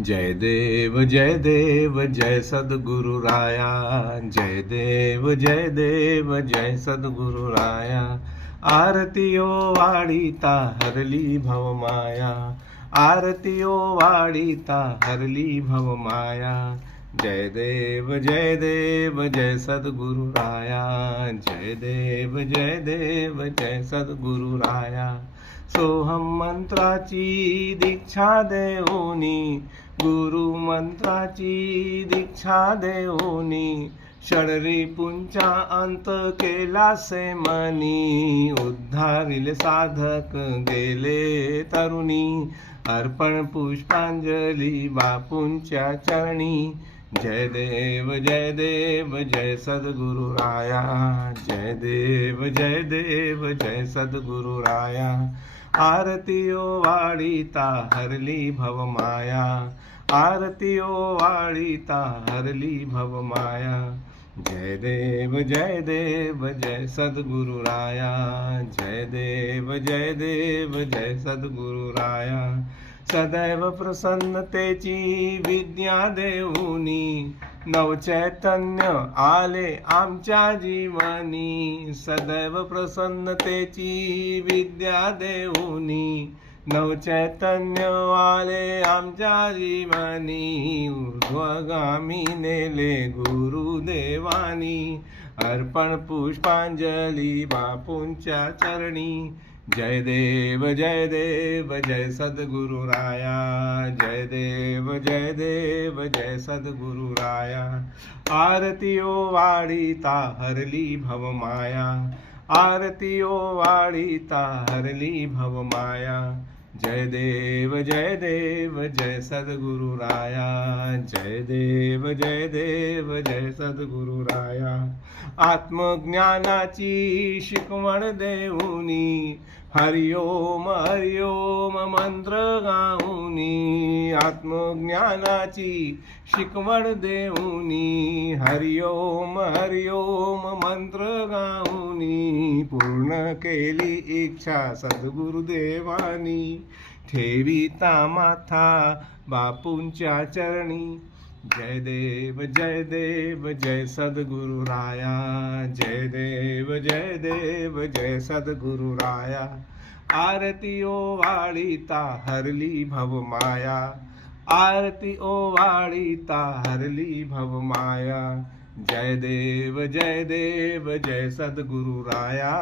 जय देव जय सद्गुरु राया। जय देव जय सद्गुरु राया। आरतियो वाढीता हरली भवमाया। आरतियो वाढीता हरली भवमाया। जय देव जय सद्गुरु राया। जय देव जय सद्गुरु राया। सोहम मंत्राची दीक्षा देऊनी, गुरु मंत्राची दीक्षा देऊनी, षडरिपुंचा अंत केला से मनी, उद्धारिले साधक गेले तरुणी, अर्पण पुष्पांजली बापूंच्या चरणी। जय देव जय सद्गुरु राया। जय देव जय सद्गुरु राया। आरतियो वाढीता हरली भवमाया। आरतियो वाढीता हरली भवमाया। जय देव जय सद्गुरु राया। जय देव जय सद्गुरु राया। सदैव प्रसन्नतेची विद्या देऊनी, नवचैतन्य आले आमच्या जीवनी। सदैव प्रसन्नतेची विद्या देऊनी, नवचैतन्य आले आमच्या जीवनी। ऊर्ध्वगामी नेले गुरुदेवानी, अर्पण पुष्पांजली बापूंच्या चरणी। जय देव जय सद्गुरु राया। जय देव जय सद्गुरु राया। आरतियो वाढीता हरली भवमाया। आरतियो वाढीता हरली भवमाया। जय देव जय सद्गुरु राया। जय देव जय सद्गुरु राया। आत्मज्ञानाची शिकवण देऊनी, हरिओम हरिओम मंत्र गाऊनी। आत्मज्ञानाची शिकवण देऊनी, हरिओम हरिओम मंत्र गाऊनी। पूर्ण केली इच्छा सद्गुरुदेवानी, ठेविता माथा बापूंच्या चरणी। जय देव जय सद्गुरु राया। जय देव जय सद्गुरु राया। आरतियो वाढीता हरली भवमाया। आरतियो वाढीता हरली भवमाया। जय देव जय सद्गुरु राया।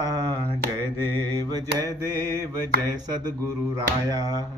जय देव जय सद्गुरु राया।